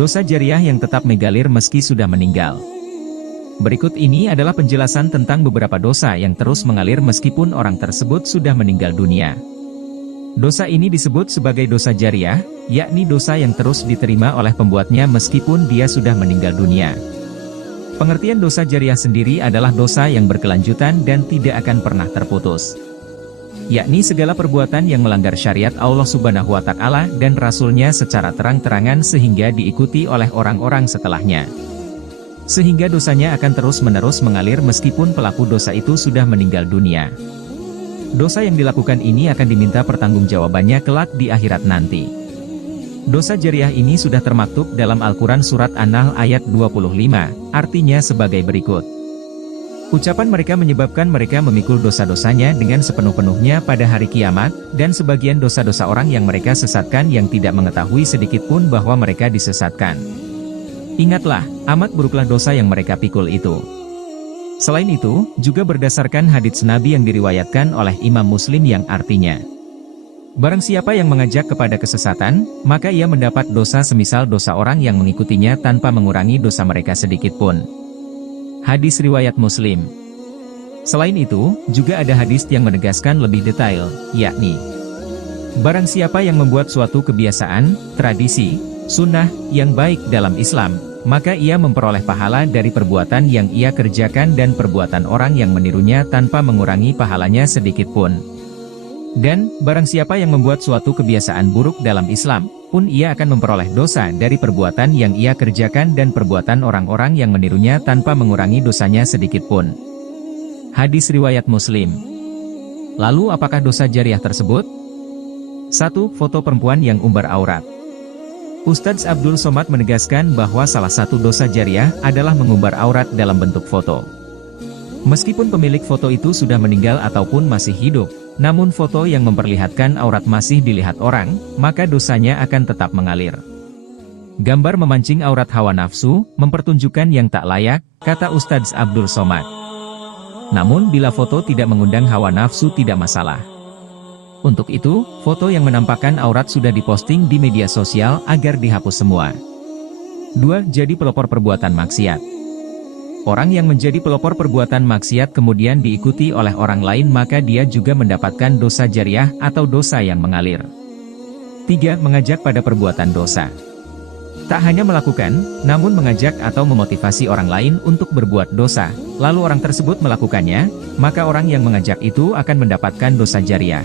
Dosa jariah yang tetap mengalir meski sudah meninggal. Berikut ini adalah penjelasan tentang beberapa dosa yang terus mengalir meskipun orang tersebut sudah meninggal dunia. Dosa ini disebut sebagai dosa jariah, yakni dosa yang terus diterima oleh pembuatnya meskipun dia sudah meninggal dunia. Pengertian dosa jariah sendiri adalah dosa yang berkelanjutan dan tidak akan pernah terputus. Yakni segala perbuatan yang melanggar syariat Allah Subhanahu wa Ta'ala dan Rasul-Nya secara terang-terangan sehingga diikuti oleh orang-orang setelahnya. Sehingga dosanya akan terus-menerus mengalir meskipun pelaku dosa itu sudah meninggal dunia. Dosa yang dilakukan ini akan diminta pertanggungjawabannya kelak di akhirat nanti. Dosa jariah ini sudah termaktub dalam Al-Quran Surat An-Nahl ayat 25, artinya sebagai berikut. Ucapan mereka menyebabkan mereka memikul dosa-dosanya dengan sepenuh-penuhnya pada hari kiamat, dan sebagian dosa-dosa orang yang mereka sesatkan yang tidak mengetahui sedikitpun bahwa mereka disesatkan. Ingatlah, amat buruklah dosa yang mereka pikul itu. Selain itu, juga berdasarkan hadits Nabi yang diriwayatkan oleh Imam Muslim yang artinya, barang siapa yang mengajak kepada kesesatan, maka ia mendapat dosa semisal dosa orang yang mengikutinya tanpa mengurangi dosa mereka sedikitpun. Hadis riwayat Muslim. Selain itu, juga ada hadis yang menegaskan lebih detail, yakni, barang siapa yang membuat suatu kebiasaan, tradisi, sunnah, yang baik dalam Islam, maka ia memperoleh pahala dari perbuatan yang ia kerjakan dan perbuatan orang yang menirunya tanpa mengurangi pahalanya sedikitpun. Dan, barang siapa yang membuat suatu kebiasaan buruk dalam Islam, pun ia akan memperoleh dosa dari perbuatan yang ia kerjakan dan perbuatan orang-orang yang menirunya tanpa mengurangi dosanya sedikitpun. Hadis riwayat Muslim. Lalu apakah dosa jariah tersebut? 1. Foto perempuan yang umbar aurat. Ustadz Abdul Somad menegaskan bahwa salah satu dosa jariah adalah mengumbar aurat dalam bentuk foto. Meskipun pemilik foto itu sudah meninggal ataupun masih hidup, namun foto yang memperlihatkan aurat masih dilihat orang, maka dosanya akan tetap mengalir. Gambar memancing aurat hawa nafsu, mempertunjukkan yang tak layak, kata Ustadz Abdul Somad. Namun bila foto tidak mengundang hawa nafsu tidak masalah. Untuk itu, foto yang menampakkan aurat sudah diposting di media sosial agar dihapus semua. 2. Jadi pelopor perbuatan maksiat. Orang yang menjadi pelopor perbuatan maksiat kemudian diikuti oleh orang lain maka dia juga mendapatkan dosa jariah atau dosa yang mengalir. 3. Mengajak pada perbuatan dosa. Tak hanya melakukan, namun mengajak atau memotivasi orang lain untuk berbuat dosa, lalu orang tersebut melakukannya, maka orang yang mengajak itu akan mendapatkan dosa jariah.